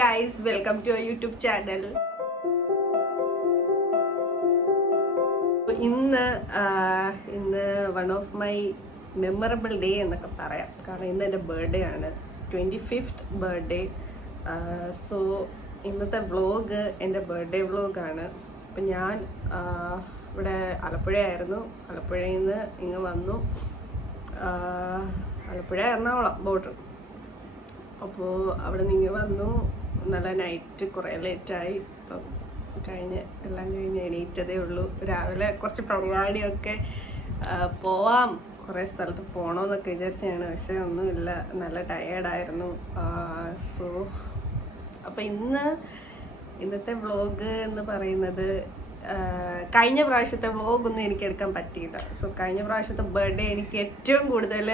guys, welcome to our YouTube channel. ഇന്ന് one of my memorable day എന്നൊക്കെ പറയാം. കാരണം ഇന്ന് എൻ്റെ ബർത്ത്ഡേ ആണ്, 25th ബർത്ത്ഡേ. സോ ഇന്നത്തെ വ്ളോഗ് എൻ്റെ ബർത്ത്ഡേ വ്ളോഗാണ്. അപ്പം ഞാൻ ഇവിടെ ആലപ്പുഴയായിരുന്നു. ആലപ്പുഴയിൽ നിന്ന് ഇങ്ങ് വന്നു. ആലപ്പുഴ എറണാകുളം ബോർഡർ. അപ്പോൾ അവിടെ നിന്ന് വന്നു. നല്ല നൈറ്റ് കുറേ ലേറ്റായി. ഇപ്പം എല്ലാം കഴിഞ്ഞ് എണീറ്റതേ ഉള്ളൂ. രാവിലെ കുറച്ച് പരിപാടിയൊക്കെ പോവാം, കുറേ സ്ഥലത്ത് പോകണമെന്നൊക്കെ വിചാരിച്ചാണ്. പക്ഷേ ഒന്നുമില്ല, നല്ല ടയേർഡായിരുന്നു. സോ അപ്പോൾ ഇന്നത്തെ വ്ളോഗ് എന്ന് പറയുന്നത്, കഴിഞ്ഞ പ്രാവശ്യത്തെ വ്ളോഗൊന്നും എനിക്ക് എടുക്കാൻ പറ്റിയില്ല. സോ കഴിഞ്ഞ പ്രാവശ്യത്തെ ബർത്ത്ഡേ എനിക്ക് ഏറ്റവും കൂടുതൽ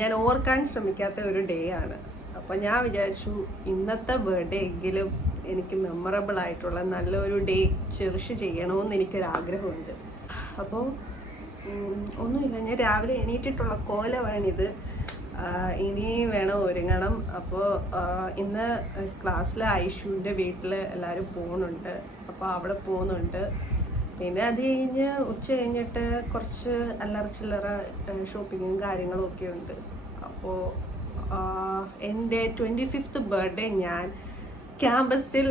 ഞാൻ ഓർക്കാൻ ശ്രമിക്കാത്ത ഒരു ഡേ ആണ്. അപ്പോൾ ഞാൻ വിചാരിച്ചു ഇന്നത്തെ ബർത്ത്ഡേ എങ്കിലും എനിക്ക് മെമ്മറബിൾ ആയിട്ടുള്ള നല്ലൊരു ഡേ ചെറിഷ് ചെയ്യണമെന്ന് എനിക്കൊരാഗ്രഹമുണ്ട്. അപ്പോൾ ഒന്നുമില്ല, ഞാൻ രാവിലെ എണീറ്റിട്ടുള്ള കോലമാണിത്. ഇനി വേണം ഒരുങ്ങണം. അപ്പോൾ ഇന്ന് ക്ലാസ്സിൽ ഐഷുവിൻ്റെ വീട്ടിൽ എല്ലാവരും പോകുന്നുണ്ട്. അപ്പോൾ അവിടെ പോകുന്നുണ്ട്. പിന്നെ അത് കഴിഞ്ഞ് ഉച്ച കഴിഞ്ഞിട്ട് കുറച്ച് അല്ലറ ചില്ലറ ഷോപ്പിങ്ങും കാര്യങ്ങളും ഒക്കെ ഉണ്ട്. അപ്പോൾ എൻ്റെ 25th ബർത്ത്ഡേ ഞാൻ ക്യാമ്പസിൽ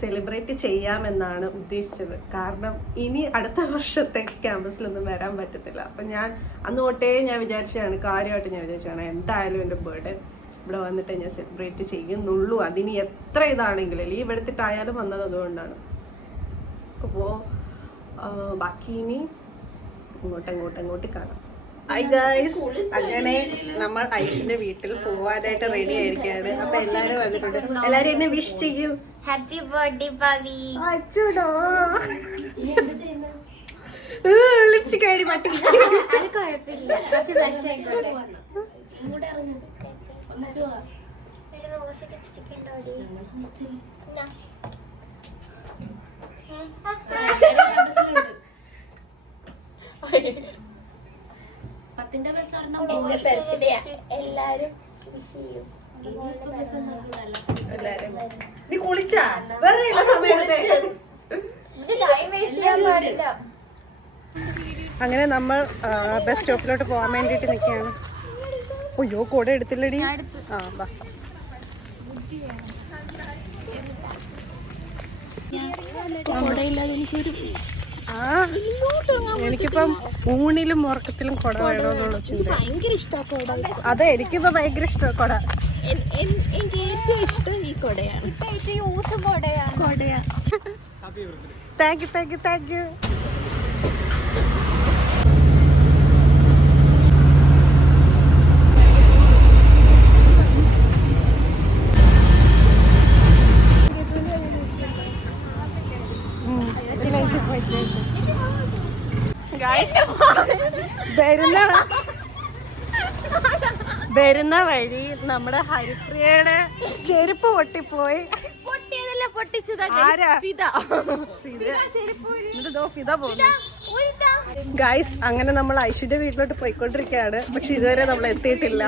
സെലിബ്രേറ്റ് ചെയ്യാമെന്നാണ് ഉദ്ദേശിച്ചത്. കാരണം ഇനി അടുത്ത വർഷത്തേക്ക് ക്യാമ്പസിലൊന്നും വരാൻ പറ്റത്തില്ല. അപ്പം ഞാൻ അന്ന് തൊട്ടേ ഞാൻ വിചാരിച്ചതാണ്, കാര്യമായിട്ട് ഞാൻ വിചാരിച്ചതാണ് എന്തായാലും എൻ്റെ ബർത്ത്ഡേ ഇവിടെ വന്നിട്ട് ഞാൻ സെലിബ്രേറ്റ് ചെയ്യുന്നുള്ളൂ. അതിന് എത്ര ഇതാണെങ്കിലും ലീവ് എടുത്തിട്ടായാലും വന്നത് അതുകൊണ്ടാണ്. അപ്പോൾ ബാക്കി ഇനി ഇങ്ങോട്ട് കാണാം. ഹായ് ഗൈസ്, അങ്ങനെ നമ്മൾ ഐഷിന്റെ വീട്ടിൽ പോവാനായിട്ട് റെഡി ആയിരിക്കുകയാണ്. അപ്പൊ എല്ലാരും വന്നിട്ടുണ്ട്. എല്ലാരും എന്നെ വിഷ് ചെയ്യൂ. ഹാപ്പി ബർത്ത്ഡേ ഭാവി. അച്ചൂടോ ലിപ്സ്റ്റിക് ആയി മാറ്റി. അത് കുഴപ്പമില്ല, കുറച്ച് ബ്ലഷ് ആയിക്കോട്ടെ. റോസ് ലിപ്സ്റ്റിക് ഉണ്ടോടി? എല്ലാരും വിഷ് ചെയ്യും. നീ കുളിച്ചാ? വെറുതെ സമയം. അങ്ങനെ നമ്മൾ ബസ് സ്റ്റോപ്പിലോട്ട് പോകാൻ വേണ്ടിയിട്ട് നിൽക്കുകയാണ്. അയ്യോ, കൂടെ എടുത്തില്ലടി. ആ ബാ. എനിക്കിപ്പം ഊണിലും ഉറക്കത്തിലും കൊട വേണമെന്നുള്ള ചിന്ത. അതെ, എനിക്കിപ്പോ ഭയങ്കര ഇഷ്ടമാണ് കൊട. എനിക്ക് ഏറ്റവും ഇഷ്ടം ഈ കൊടയാണ്. Thank you. വരുന്ന വഴി നമ്മുടെ ഹരിപ്രിയയുടെ ചെരുപ്പ് പൊട്ടിപ്പോയി. ഗൈസ്, അങ്ങനെ നമ്മൾ ഐശ്വര്യ വീട്ടിലോട്ട് പോയിക്കൊണ്ടിരിക്കുകയാണ്. പക്ഷെ ഇതുവരെ നമ്മൾ എത്തിയിട്ടില്ല.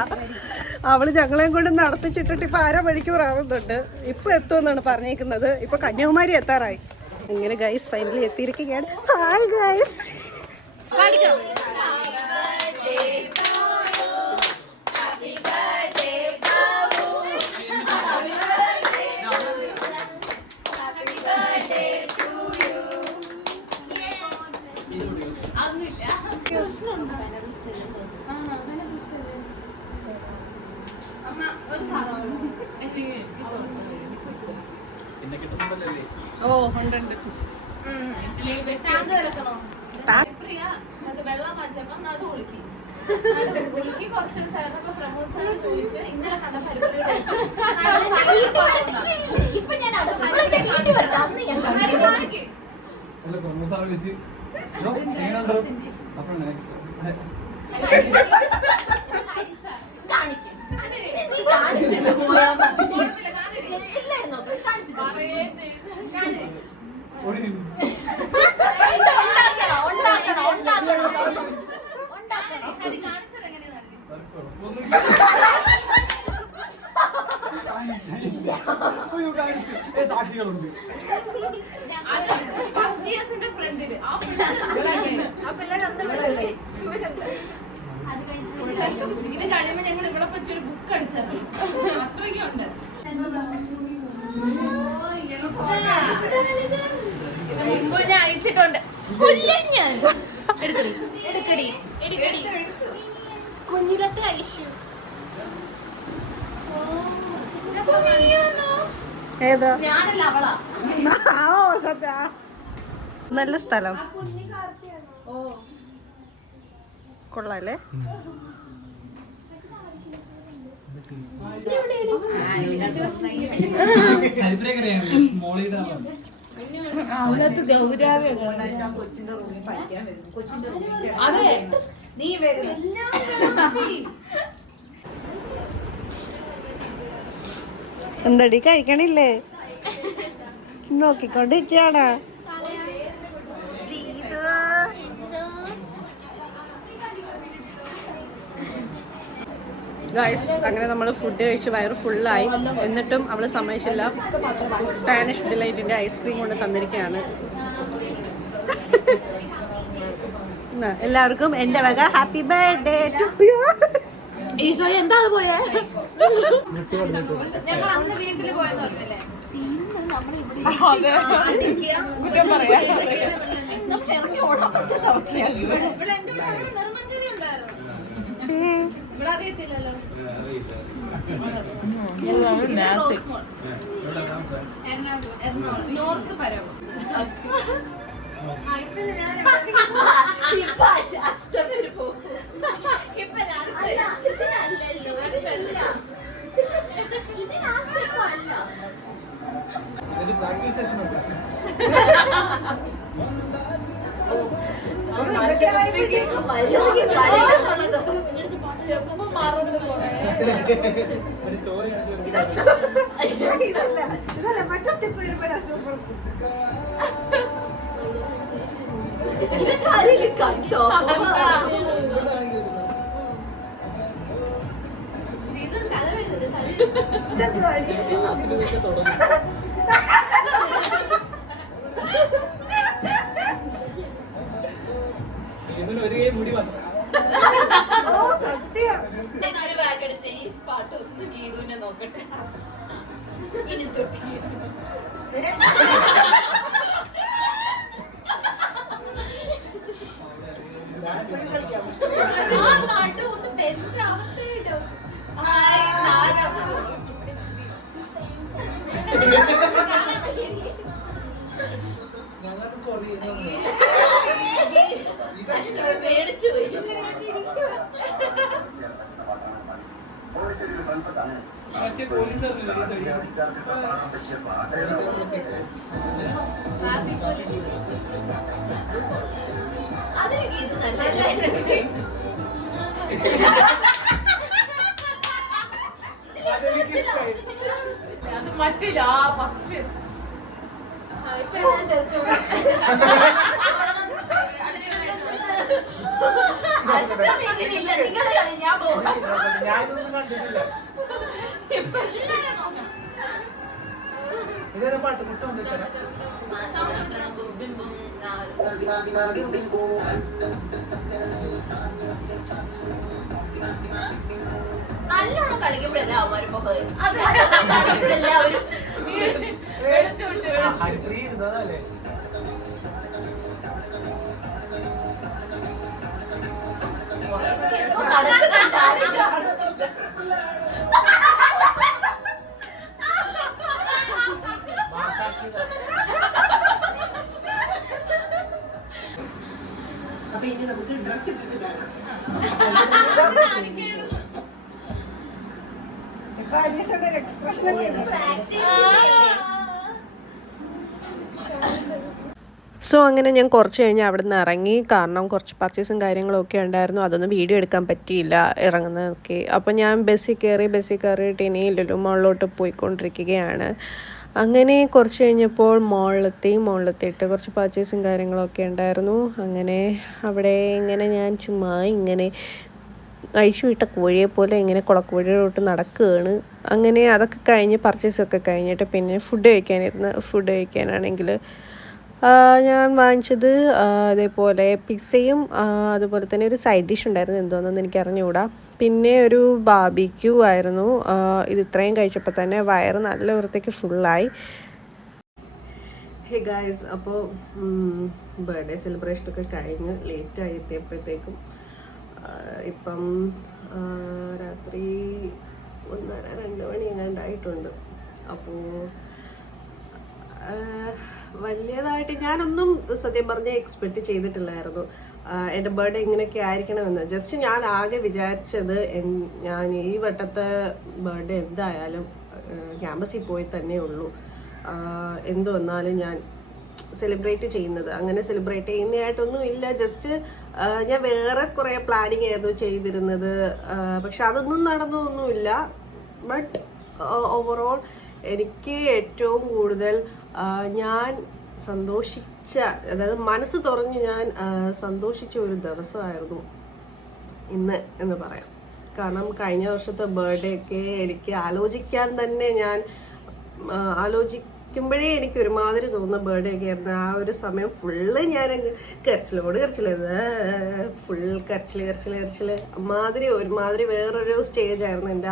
അവള് ഞങ്ങളെയും കൊണ്ട് നടത്തിച്ചിട്ടിട്ട് ഇപ്പൊ 1/2 മണിക്കൂർ ആവുന്നുണ്ട്. ഇപ്പൊ എത്തുമെന്നാണ് പറഞ്ഞേക്കുന്നത്. ഇപ്പൊ കന്യാകുമാരി എത്താറായി. ഇങ്ങനെ ഗൈസ് ഫൈനലി എത്തിയിരിക്കുകയാണ്. Hi guys. ഓ ഉണ്ട്. വെള്ളം വാങ്ങിച്ചപ്പോ നടു കുളിക്കി കുറച്ച് പ്രമോദ് സാർ ചോദിച്ച് ഇന്നലെ കണ്ട സാക്ഷികളുണ്ട്. ഫ്രണ്ടില് ഇത് കഴിയുമ്പോ ഞങ്ങൾ ഇവിടെ പറ്റിയൊരു ബുക്ക് അടിച്ചത് അത്രയ്ക്കുണ്ട്. ഇത് മുമ്പ് ഞാൻ അയച്ചിട്ടുണ്ട്. കൊല്ലം ഞാൻ എടുക്കടി കുഞ്ഞിലത്തെ ഐഷു ഏതാ? ഞാനല്ല അവളാ. സത്യ നല്ല സ്ഥലം കൊള്ളാല്ലേ? എന്തടി കഴിക്കണില്ലേ? നോക്കിക്കൊണ്ടിരിക്കാണ്. ഗൈസ്, അങ്ങനെ നമ്മൾ ഫുഡ് കഴിച്ച് വയറ് ഫുള്ളായി. എന്നിട്ടും അവള് സമ്മതിച്ചില്ല. സ്പാനിഷ് ഡിലൈറ്റിന്റെ ഐസ്ക്രീം കൊണ്ട് തന്നിരിക്കുകയാണ്. എല്ലാവർക്കും എന്റെ വക happy birthday to you. Eesho എന്താ അത് പോയേ? ഞങ്ങൾ അന്ന് വീട്ടില് പോയെന്ന് പറഞ്ഞല്ലേ? ഇവിടെ എന്റെ കൂടെ അവിടെ നിർമ്മഞ്ജരി ഉണ്ടായിരുന്നു. ഇവിടെ അറിയത്തില്ലല്ലോ. എറണാകുളം നോർത്ത് പരവ്. പ്രാക്ടീസ് സെഷൻ ഉണ്ട്. ഒരു സ്റ്റോറി ഇതിന് ഒരു മുടി വന്നു. നോക്കട്ടെ പേടിച്ചു അതിനൊക്കെ ഇത് നല്ല മറ്റില്ല ഫസ്റ്റ് അഷ്ടമില്ല നിങ്ങൾ ഞാൻ പോകാം. ഞാനൊന്നും കണ്ടിട്ടില്ല. ഇതൊരു പാട്ട് കുറിച്ച് വന്നിട്ടാണ്. നല്ലോണം കളിക്കുമ്പോഴല്ലേ അവന്മാര് കളിക്കുമ്പോഴെല്ലാവരും ഹരിപ്രിയ ഇരുന്നതല്ലേ? അപ്പൊ ഇനി നമുക്ക് ഡ്രസ് ഇട്ടിട്ട് കാണാം. ഇപ്പൊ അനീഷയുടെ ഒരു എക്സ്പ്രഷൻ ഒക്കെ സോ അങ്ങനെ ഞാൻ കുറച്ച് കഴിഞ്ഞ് അവിടെ നിന്ന് ഇറങ്ങി. കാരണം കുറച്ച് പർച്ചേസും കാര്യങ്ങളൊക്കെ ഉണ്ടായിരുന്നു. അതൊന്നും വീഡിയോ എടുക്കാൻ പറ്റിയില്ല ഇറങ്ങുന്നതൊക്കെ. അപ്പോൾ ഞാൻ ബസ്സിൽ കയറിയിട്ട് ഇനി ലുലുമാളിലോട്ട് പോയിക്കൊണ്ടിരിക്കുകയാണ്. അങ്ങനെ കുറച്ച് കഴിഞ്ഞപ്പോൾ മോളിലെത്തിയിട്ട് കുറച്ച് പർച്ചേസും കാര്യങ്ങളൊക്കെ ഉണ്ടായിരുന്നു. അങ്ങനെ അവിടെ ഇങ്ങനെ ഞാൻ ചുമ്മാ ഇങ്ങനെ അഴിച്ചു വിട്ട കോഴിയെ പോലെ ഇങ്ങനെ കുളക്കോഴിയോട്ട് നടക്കുകയാണ്. അങ്ങനെ അതൊക്കെ കഴിഞ്ഞ് പർച്ചേസൊക്കെ കഴിഞ്ഞിട്ട് പിന്നെ ഫുഡ് കഴിക്കാനാണെങ്കിൽ ഞാൻ വാങ്ങിച്ചത് അതേപോലെ പിസ്സയും അതുപോലെ തന്നെ ഒരു സൈഡ് ഡിഷ് ഉണ്ടായിരുന്നു, എന്തോന്നെന്ന് എനിക്ക് അറിഞ്ഞുകൂടാ. പിന്നെ ഒരു ബാർബിക്യൂ ആയിരുന്നു. ഇത് ഇത്രയും കഴിച്ചപ്പോൾ തന്നെ വയറ് നല്ല വൃത്തിക്ക് ഫുള്ളായി. ഹേ ഗായ്സ്, അപ്പോൾ ബർത്ത്ഡേ സെലിബ്രേഷനൊക്കെ കഴിഞ്ഞ് ലേറ്റായി എത്തിയപ്പോഴത്തേക്കും ഇപ്പം രാത്രി 1:30-2 മണി എങ്ങാണ്ടായിട്ടുണ്ട്. അപ്പോൾ വലിയതായിട്ട് ഞാനൊന്നും സത്യം പറഞ്ഞാൽ എക്സ്പെക്റ്റ് ചെയ്തിട്ടില്ലായിരുന്നു എൻ്റെ ബർത്ത്ഡേ ഇങ്ങനെയൊക്കെ ആയിരിക്കണമെന്ന്. ജസ്റ്റ് ഞാൻ ആകെ വിചാരിച്ചത് ഞാൻ ഈ വട്ടത്തെ ബർത്ത്ഡേ എന്തായാലും ക്യാമ്പസിൽ പോയി തന്നെ ഉള്ളൂ. എന്തു വന്നാലും ഞാൻ സെലിബ്രേറ്റ് ചെയ്യുന്നത്, അങ്ങനെ സെലിബ്രേറ്റ് ചെയ്യുന്നതായിട്ടൊന്നും ഇല്ല. ജസ്റ്റ് ഞാൻ വേറെ കുറേ പ്ലാനിങ് ആയിരുന്നു ചെയ്തിരുന്നത്, പക്ഷെ അതൊന്നും നടന്നൊന്നുമില്ല. ബട്ട് ഓവറോൾ എനിക്ക് ഏറ്റവും കൂടുതൽ ഞാൻ സന്തോഷിച്ച, അതായത് മനസ്സ് തുറന്ന് ഞാൻ സന്തോഷിച്ച ഒരു ദിവസമായിരുന്നു ഇന്ന് എന്ന് പറയാം. കാരണം കഴിഞ്ഞ വർഷത്തെ ബർത്ത്ഡേ ഒക്കെ എനിക്ക് ആലോചിക്കാൻ തന്നെ ആലോചിക്കുമ്പോഴേ എനിക്ക് ഒരുമാതിരി തോന്നുന്ന ബർത്ത്ഡേ ഒക്കെ ആയിരുന്നു. ആ ഒരു സമയം ഫുള്ള് ഞാൻ ഫുൾ കരച്ചിൽ ഒരുമാതിരി വേറൊരു സ്റ്റേജ് ആയിരുന്നു എൻ്റെ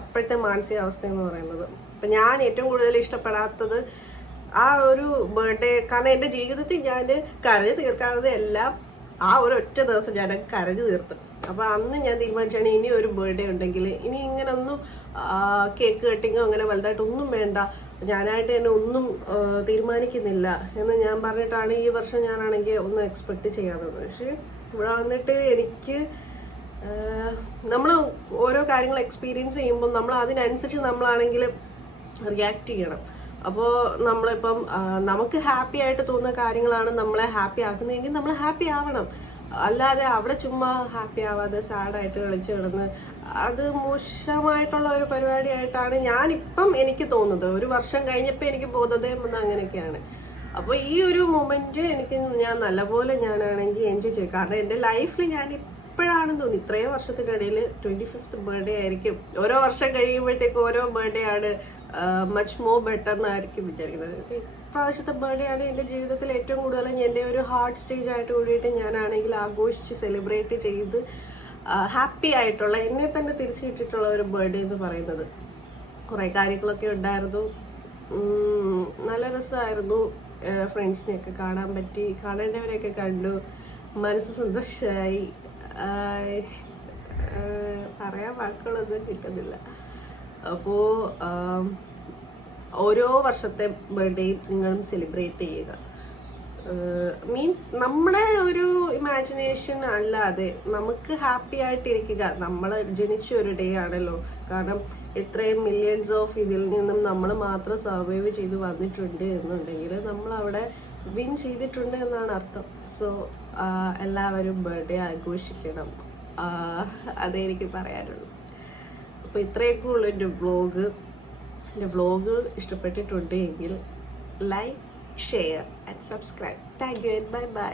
അപ്പോഴത്തെ മാനസികാവസ്ഥ എന്ന് പറയുന്നത്. അപ്പം ഞാൻ ഏറ്റവും കൂടുതൽ ഇഷ്ടപ്പെടാത്തത് ആ ഒരു ബർത്ത്ഡേ, കാരണം എൻ്റെ ജീവിതത്തിൽ ഞാൻ കരഞ്ഞു തീർക്കാവുന്നത് എല്ലാം ആ ഒരു ഒറ്റ ദിവസം ഞാൻ കരഞ്ഞു തീർത്തു. അപ്പോൾ അന്ന് ഞാൻ തീരുമാനിച്ചാണ് ഇനി ഒരു ബർത്ത്ഡേ ഉണ്ടെങ്കിൽ ഇനി ഇങ്ങനെ ഒന്നും കേക്ക് കട്ടിങ്ങോ അങ്ങനെ വലുതായിട്ടൊന്നും വേണ്ട, ഞാനായിട്ട് തന്നെ ഒന്നും തീരുമാനിക്കുന്നില്ല എന്ന് ഞാൻ പറഞ്ഞിട്ടാണ് ഈ വർഷം ഞാനാണെങ്കിൽ ഒന്ന് എക്സ്പെക്റ്റ് ചെയ്യാറുള്ളത്. പക്ഷേ ഇവിടെ വന്നിട്ട് എനിക്ക് നമ്മൾ ഓരോ കാര്യങ്ങൾ എക്സ്പീരിയൻസ് ചെയ്യുമ്പോൾ നമ്മൾ അതിനനുസരിച്ച് നമ്മളാണെങ്കിൽ റിയാക്ട് ചെയ്യണം. അപ്പോൾ നമ്മളിപ്പം നമുക്ക് ഹാപ്പി ആയിട്ട് തോന്നുന്ന കാര്യങ്ങളാണ് നമ്മളെ ഹാപ്പി ആക്കുന്നതെങ്കിൽ നമ്മൾ ഹാപ്പി ആവണം. അല്ലാതെ അവിടെ ചുമ്മാ ഹാപ്പി ആവാതെ സാഡായിട്ട് കളിച്ച് കിടന്ന് അത് മോശമായിട്ടുള്ള ഒരു പരിപാടിയായിട്ടാണ് ഞാനിപ്പം എനിക്ക് തോന്നുന്നത്. ഒരു വർഷം കഴിഞ്ഞപ്പോൾ എനിക്ക് ബോധോദയം വന്ന അങ്ങനെയൊക്കെയാണ്. അപ്പോൾ ഈ ഒരു മൊമെൻറ്റ് ഞാൻ നല്ലപോലെ ഞാനാണെങ്കിൽ എൻജോയ് ചെയ്യും. കാരണം എൻ്റെ ലൈഫിൽ ഞാൻ ഇപ്പോഴാണെന്ന് തോന്നി ഇത്രയും വർഷത്തിൻ്റെ ഇടയിൽ 25th ബർത്ത്ഡേ ആയിരിക്കും. ഓരോ വർഷം കഴിയുമ്പോഴത്തേക്കും ഓരോ ബർത്ത്ഡേ ആണ് മച്ച് മോർ ബെറ്റർ എന്നായിരിക്കും വിചാരിക്കുന്നത്. ഇപ്രാവശ്യത്തെ ബർത്ത്ഡേ ആണ് എൻ്റെ ജീവിതത്തിൽ ഏറ്റവും കൂടുതൽ എൻ്റെ ഒരു ഹാർട്ട് സ്റ്റേജ് ആയിട്ട് കൂടിയിട്ട് ഞാനാണെങ്കിൽ ആഘോഷിച്ച് സെലിബ്രേറ്റ് ചെയ്ത് ഹാപ്പി ആയിട്ടുള്ള എന്നെ തന്നെ തിരിച്ചിട്ടിട്ടുള്ള ഒരു ബർത്ത്ഡേ എന്ന് പറയുന്നത്. കുറേ കാര്യങ്ങളൊക്കെ ഉണ്ടായിരുന്നു, നല്ല രസമായിരുന്നു. ഫ്രണ്ട്സിനെയൊക്കെ കാണാൻ പറ്റി, കാണേണ്ടവരെയൊക്കെ കണ്ടു, മനസ്സ് സന്തോഷമായി. പറയാൻ വാക്കുകളൊന്നും കിട്ടുന്നില്ല. അപ്പോൾ ഓരോ വർഷത്തെ ബർത്ത്ഡേയും നിങ്ങളും സെലിബ്രേറ്റ് ചെയ്യുക. മീൻസ് നമ്മുടെ ഒരു ഇമാജിനേഷൻ അല്ലാതെ നമുക്ക് ഹാപ്പി ആയിട്ടിരിക്കുക. നമ്മൾ ജനിച്ച ഒരു ഡേ ആണല്ലോ. കാരണം ഇത്രയും മില്യൺസ് ഓഫ് ഇതിൽ നിന്നും നമ്മൾ മാത്രം സർവൈവ് ചെയ്ത് വന്നിട്ടുണ്ട് എന്നുണ്ടെങ്കിൽ നമ്മൾ അവിടെ വിൻ ചെയ്തിട്ടുണ്ട് എന്നാണ് അർത്ഥം. സോ എല്ലാവരും ബർത്ത്ഡേ ആഘോഷിക്കണം, അതേ എനിക്ക് പറയാനുള്ളൂ. അപ്പോൾ ഇത്രയൊക്കെ ഉള്ളൂ എൻ്റെ വ്ലോഗ് ഇഷ്ടപ്പെട്ടിട്ടുണ്ട് എങ്കിൽ like, share and subscribe. Thank you and bye bye.